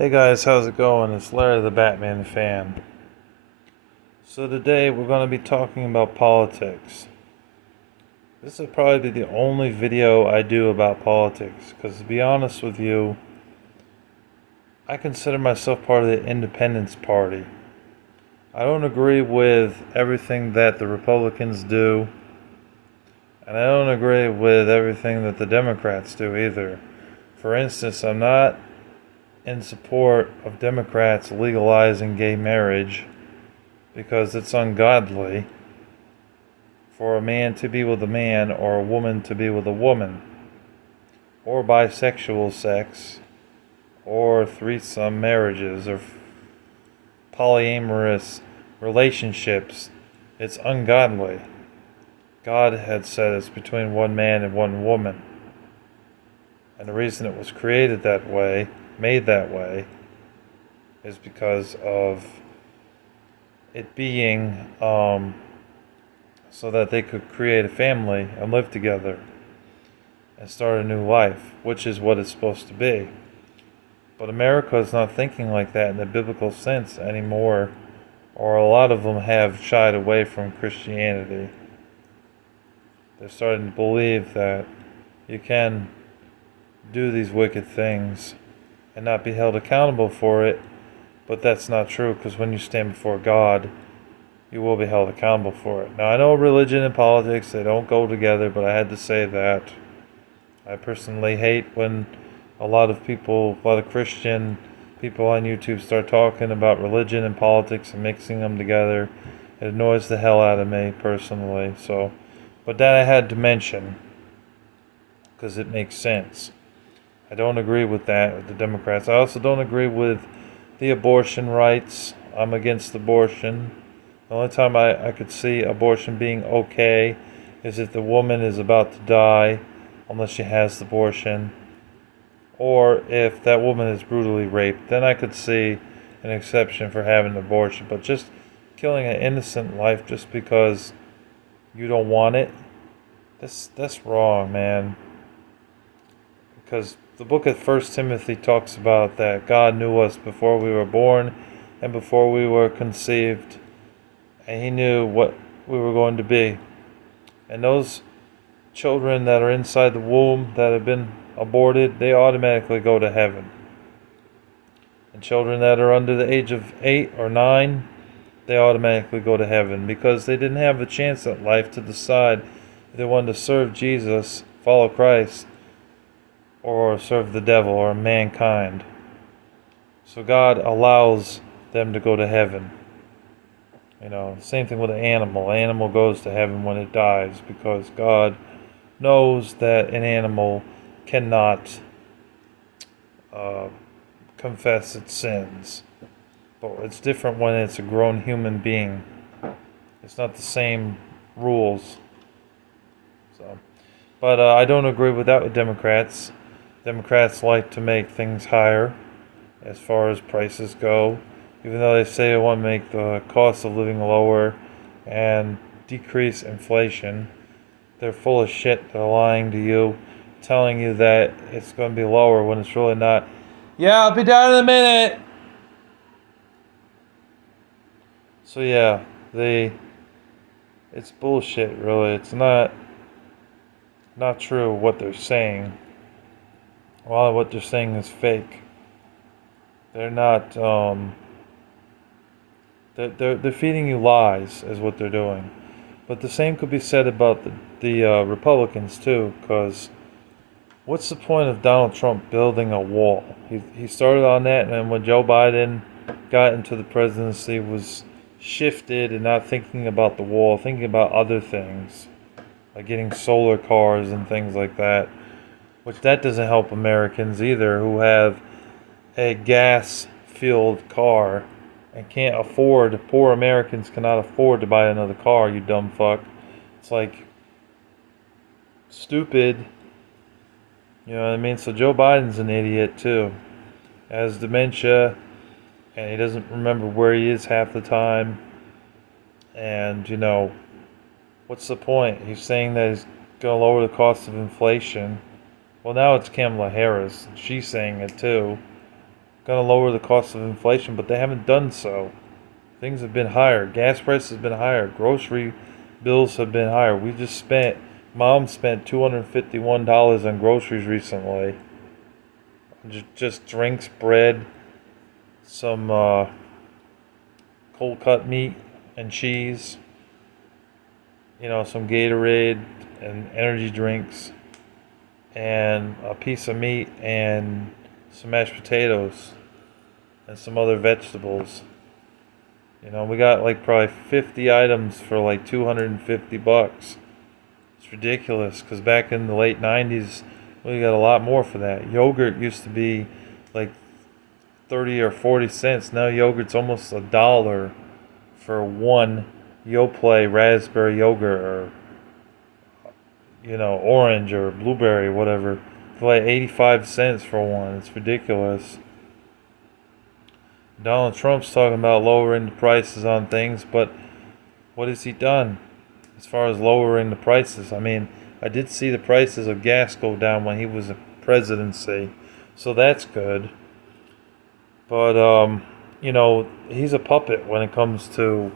Hey guys, how's it going? It's Larry the Batman fan. So today we're going to be talking about politics. This will probably be the only video I do about politics, because to be honest with you, I consider myself part of the Independence Party. I don't agree with everything that the Republicans do, and I don't agree with everything that the Democrats do either. For instance, I'm not in support of Democrats legalizing gay marriage because it's ungodly for a man to be with a man or a woman to be with a woman, or bisexual sex, or threesome marriages, or polyamorous relationships. It's ungodly. God had said it's between one man and one woman. And the reason it was created that way, made that way, is because of it being so that they could create a family and live together and start a new life, which is what it's supposed to be. But America is not thinking like that in the biblical sense anymore, or a lot of them have shied away from Christianity. They're starting to believe that you can do these wicked things and not be held accountable for it, but that's not true, because when you stand before God, you will be held accountable for it. Now, I know religion and politics, they don't go together, but I had to say that. I personally hate when a lot of Christian people on YouTube start talking about religion and politics and mixing them together. It annoys the hell out of me personally. But that I had to mention because it makes sense. I don't agree with that with the Democrats. I also don't agree with the abortion rights. I'm against abortion. The only time I could see abortion being okay is if the woman is about to die, unless she has the abortion, or if that woman is brutally raped. Then I could see an exception for having an abortion. But just killing an innocent life just because you don't want it, that's wrong, man. Because the book of 1 Timothy talks about that God knew us before we were born and before we were conceived, and He knew what we were going to be. And those children that are inside the womb that have been aborted, they automatically go to heaven. And children that are under the age of 8 or 9, they automatically go to heaven because they didn't have a chance at life to decide if they wanted to serve Jesus, follow Christ, or serve the devil or mankind. So God allows them to go to heaven. Same thing with an animal. An animal goes to heaven when it dies because God knows that an animal cannot confess its sins. But it's different when it's a grown human being. It's not the same rules. But I don't agree with that with Democrats. Democrats like to make things higher as far as prices go, even though they say they want to make the cost of living lower and decrease inflation. They're full of shit. They're lying to you, telling you that it's going to be lower when it's really not. Yeah, I'll be down in a minute. So yeah, it's bullshit, really. It's not true what they're saying. A lot of what they're saying is fake. They're not they're feeding you lies is what they're doing. But the same could be said about the Republicans too, because what's the point of Donald Trump building a wall? He started on that, and then when Joe Biden got into the presidency, was shifted and not thinking about the wall, thinking about other things, like getting solar cars and things like that, which that doesn't help Americans either, who have a gas-fueled car and can't afford. Poor Americans cannot afford to buy another car. You dumb fuck. It's like stupid. You know what I mean? So Joe Biden's an idiot too. Has dementia, and he doesn't remember where he is half the time. And what's the point? He's saying that he's going to lower the cost of inflation. Well, now it's Kamala Harris. She's saying it too. going to lower the cost of inflation, but they haven't done so. Things have been higher. Gas prices have been higher. Grocery bills have been higher. Mom spent $251 on groceries recently. Just drinks, bread, some cold cut meat and cheese, some Gatorade and energy drinks, and a piece of meat and some mashed potatoes and some other vegetables. We got like probably 50 items for like $250. It's ridiculous because back in the late 90s, we got a lot more for that. Yogurt used to be like 30 or 40 cents. Now yogurt's almost $1 for one Yoplait raspberry yogurt, or orange or blueberry, whatever. For like 85 cents for one. It's ridiculous. Donald Trump's talking about lowering the prices on things, but what has he done as far as lowering the prices? I mean, I did see the prices of gas go down when he was in presidency, so that's good. But he's a puppet when it comes to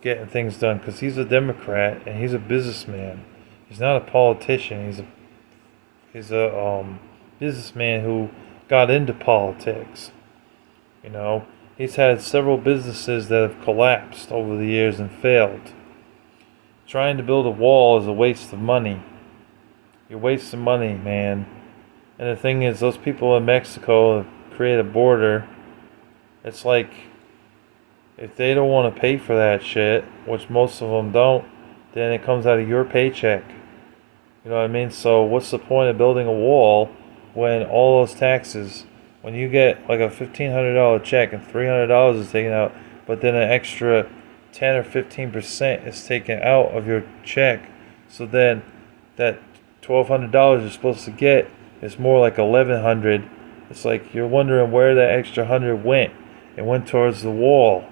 getting things done, because he's a Democrat and he's a businessman. He's not a politician. He's a businessman who got into politics. He's had several businesses that have collapsed over the years and failed. Trying to build a wall is a waste of money. You're wasting money, man. And the thing is, those people in Mexico create a border. It's like, if they don't want to pay for that shit, which most of them don't, then it comes out of your paycheck. You know what I mean? So what's the point of building a wall when all those taxes, when you get like a $1,500 check and $300 is taken out, but then an extra 10 or 15% is taken out of your check, so then that $1,200 you're supposed to get is more like $1,100. It's like you're wondering where that extra 100 went. It went towards the wall.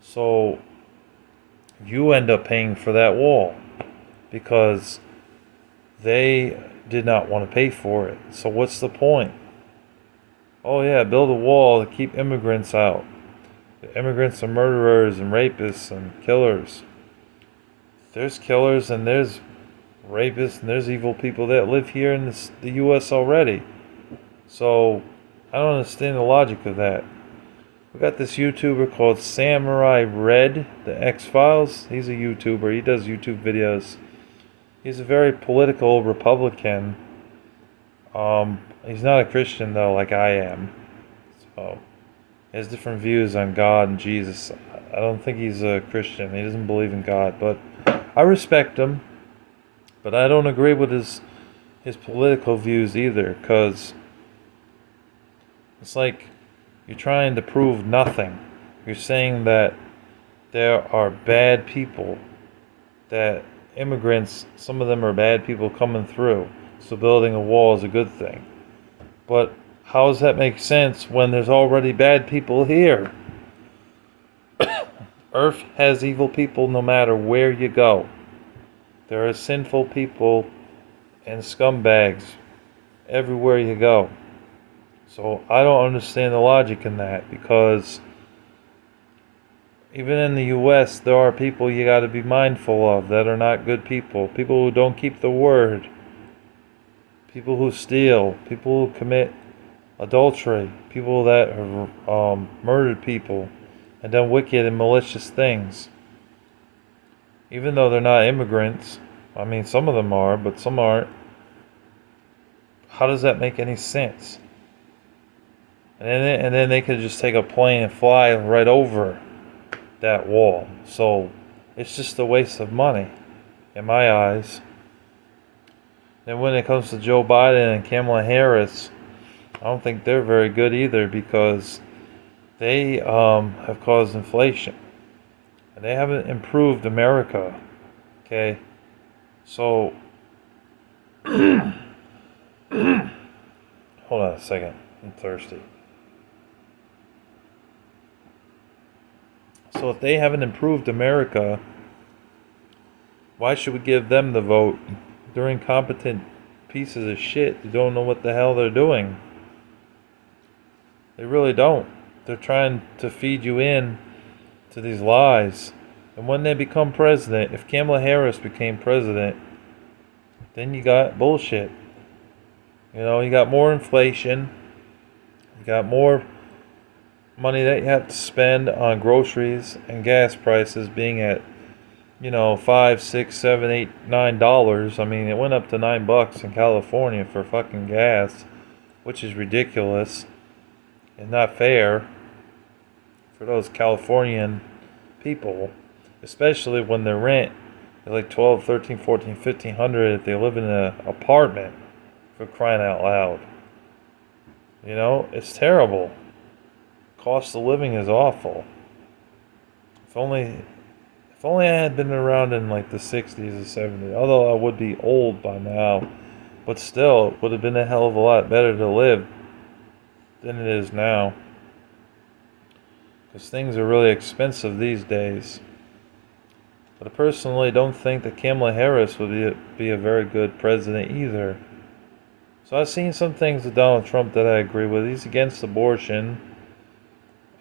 So you end up paying for that wall because they did not want to pay for it. So what's the point? Oh yeah, build a wall to keep immigrants out. The immigrants are murderers and rapists and killers. There's killers and there's rapists and there's evil people that live here in the U.S. already. So I don't understand the logic of that. We got this YouTuber called Samurai Red, the X-Files. He's a YouTuber. He does YouTube videos. He's a very political Republican. He's not a Christian though, like I am. So he has different views on God and Jesus. I don't think he's a Christian. He doesn't believe in God, but I respect him. But I don't agree with his political views either, because it's like you're trying to prove nothing. You're saying that there are bad people, that immigrants, some of them are bad people coming through, so building a wall is a good thing. But how does that make sense when there's already bad people here? Earth has evil people no matter where you go. There are sinful people and scumbags everywhere you go. So I don't understand the logic in that, because even in the U.S. there are people you got to be mindful of that are not good people. People who don't keep the word. People who steal. People who commit adultery. People that have murdered people and done wicked and malicious things. Even though they're not immigrants. I mean, some of them are, but some aren't. How does that make any sense? And then they could just take a plane and fly right over that wall. So it's just a waste of money in my eyes. And when it comes to Joe Biden and Kamala Harris, I don't think they're very good either, because they have caused inflation. And they haven't improved America. Okay? So hold on a second. I'm thirsty. So if they haven't improved America, why should we give them the vote? They're incompetent pieces of shit who don't know what the hell they're doing. They really don't. They're trying to feed you in to these lies. And when they become president, if Kamala Harris became president, then you got bullshit. You got more inflation. You got more money that you have to spend on groceries and gas prices being at, $5, $6, $7, $8, $9. I mean, it went up to $9 in California for fucking gas, which is ridiculous and not fair for those Californian people, especially when their rent is like 12, 13, 14, 1500 if they live in an apartment, for crying out loud. It's terrible. Cost of living is awful. If only I had been around in like the 60s or 70s, although I would be old by now, but still, it would have been a hell of a lot better to live than it is now. Because things are really expensive these days. But I personally don't think that Kamala Harris would be a very good president either. So I've seen some things with Donald Trump that I agree with. He's against abortion,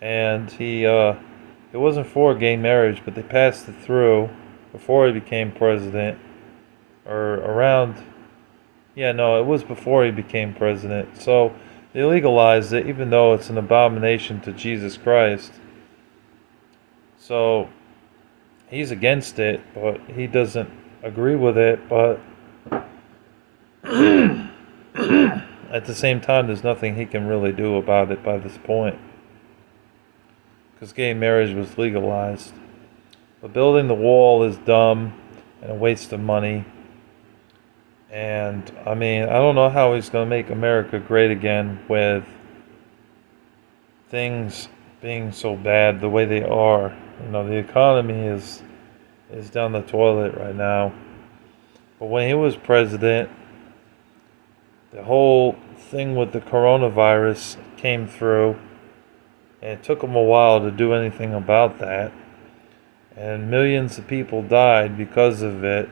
and it wasn't for gay marriage, but they passed it through before he became president, or around. Yeah, no, it was before he became president. So they legalized it, even though it's an abomination to Jesus Christ. So he's against it, but he doesn't agree with it. But at the same time, there's nothing he can really do about it by this point, because gay marriage was legalized. But building the wall is dumb and a waste of money. And I mean, I don't know how he's going to make America great again with things being so bad the way they are. The economy is down the toilet right now. But when he was president, the whole thing with the coronavirus came through, and it took him a while to do anything about that. And millions of people died because of it.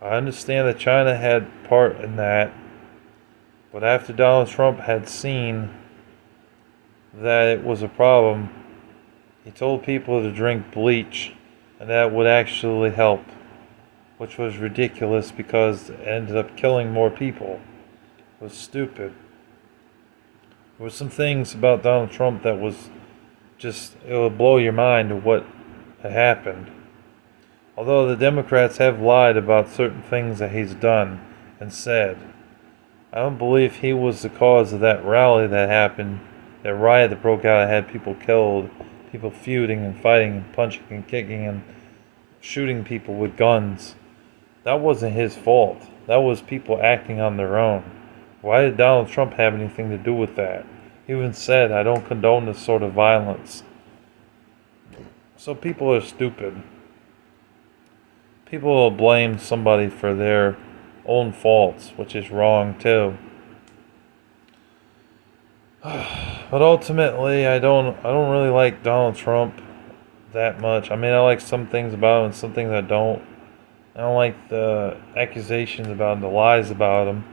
I understand that China had part in that, but after Donald Trump had seen that it was a problem, he told people to drink bleach, and that would actually help, which was ridiculous because it ended up killing more people. It was stupid. There were some things about Donald Trump that was just, it would blow your mind of what had happened. Although the Democrats have lied about certain things that he's done and said, I don't believe he was the cause of that rally that happened, that riot that broke out, that had people killed, people feuding and fighting and punching and kicking and shooting people with guns. That wasn't his fault. That was people acting on their own. Why did Donald Trump have anything to do with that? He even said, I don't condone this sort of violence. So people are stupid. People will blame somebody for their own faults, which is wrong too. But ultimately, I don't really like Donald Trump that much. I mean, I like some things about him and some things I don't. I don't like the accusations about him, the lies about him.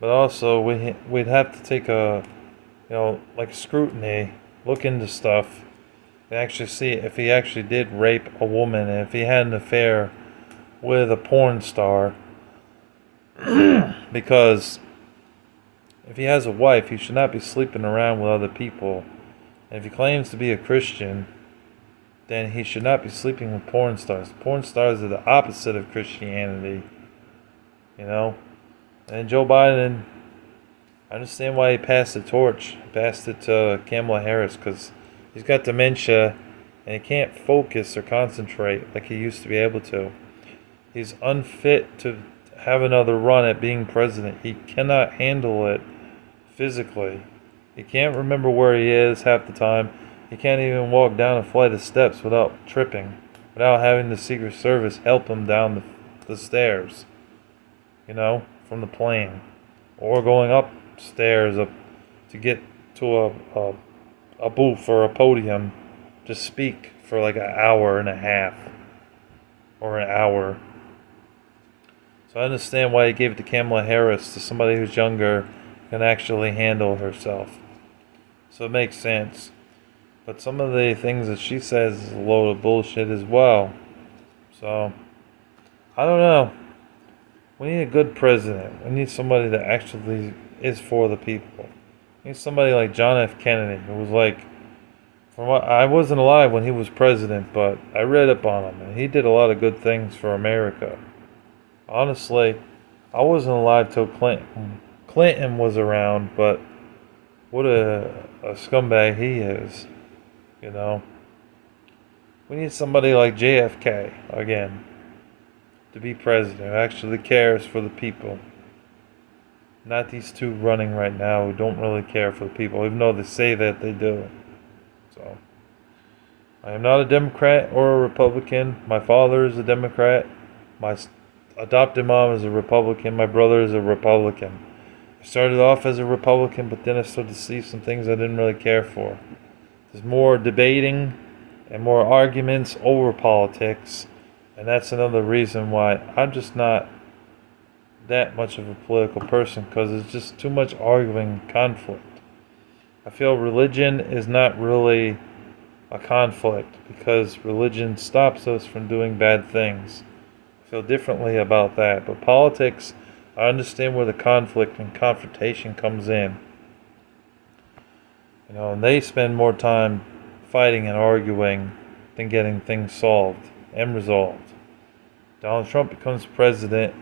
But also, we'd have to take like scrutiny, look into stuff, and actually see if he actually did rape a woman, and if he had an affair with a porn star. Because if he has a wife, he should not be sleeping around with other people. And if he claims to be a Christian, then he should not be sleeping with porn stars. Porn stars are the opposite of Christianity. And Joe Biden, I understand why he passed the torch. He passed it to Kamala Harris because he's got dementia and he can't focus or concentrate like he used to be able to. He's unfit to have another run at being president. He cannot handle it physically. He can't remember where he is half the time. He can't even walk down a flight of steps without tripping, without having the Secret Service help him down the stairs, from the plane, or going upstairs up to get to a booth or a podium to speak for like an hour and a half or an hour. So I understand why he gave it to Kamala Harris, to somebody who's younger, can actually handle herself. So it makes sense. But some of the things that she says is a load of bullshit as well. So, I don't know. We need a good president. We need somebody that actually is for the people. We need somebody like John F. Kennedy, who was like, from what I wasn't alive when he was president, but I read up on him, and he did a lot of good things for America. Honestly, I wasn't alive till Clinton. Clinton was around, but what a scumbag he is, you know. We need somebody like JFK again to be president who actually cares for the people. Not these two running right now who don't really care for the people, even though they say that they do. So, I am not a Democrat or a Republican. My father is a Democrat. My adopted mom is a Republican. My brother is a Republican. I started off as a Republican, but then I started to see some things I didn't really care for. There's more debating and more arguments over politics, and that's another reason why I'm just not that much of a political person, because it's just too much arguing, conflict. I feel religion is not really a conflict because religion stops us from doing bad things. I feel differently about that, but politics, I understand where the conflict and confrontation comes in. You know, and they spend more time fighting and arguing than getting things solved and resolved. Donald Trump becomes president,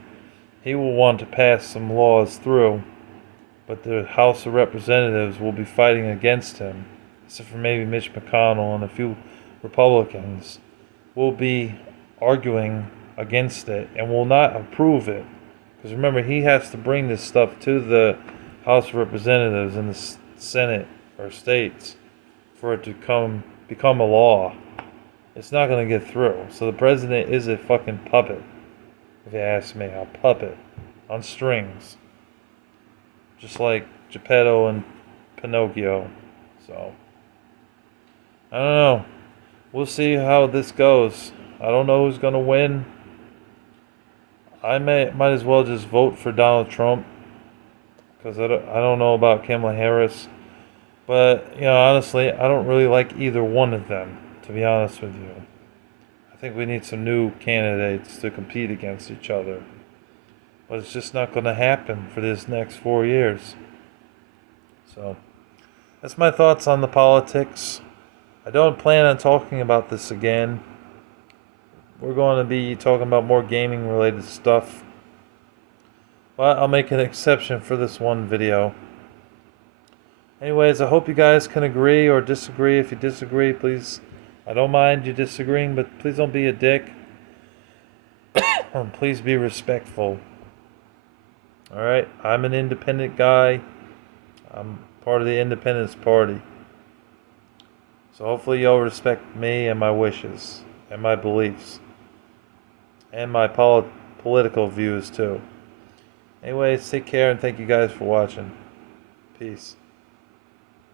he will want to pass some laws through, but the House of Representatives will be fighting against him, except for maybe Mitch McConnell and a few Republicans, will be arguing against it and will not approve it. Because remember, he has to bring this stuff to the House of Representatives and the Senate or states for it to become a law. It's not going to get through. So the president is a fucking puppet, if you ask me. A puppet on strings. Just like Geppetto and Pinocchio. So, I don't know. We'll see how this goes. I don't know who's going to win. I might as well just vote for Donald Trump, because I don't know about Kamala Harris. But, you know, honestly, I don't really like either one of them, to be honest with you. I think we need some new candidates to compete against each other. But it's just not going to happen for this next 4 years. So, that's my thoughts on the politics. I don't plan on talking about this again. We're going to be talking about more gaming related stuff. But I'll make an exception for this one video. Anyways, I hope you guys can agree or disagree. If you disagree, please, I don't mind you disagreeing, but please don't be a dick. And please be respectful. Alright, I'm an independent guy. I'm part of the Independence Party. So hopefully you'll respect me and my wishes and my beliefs. And my political views too. Anyways, take care and thank you guys for watching. Peace.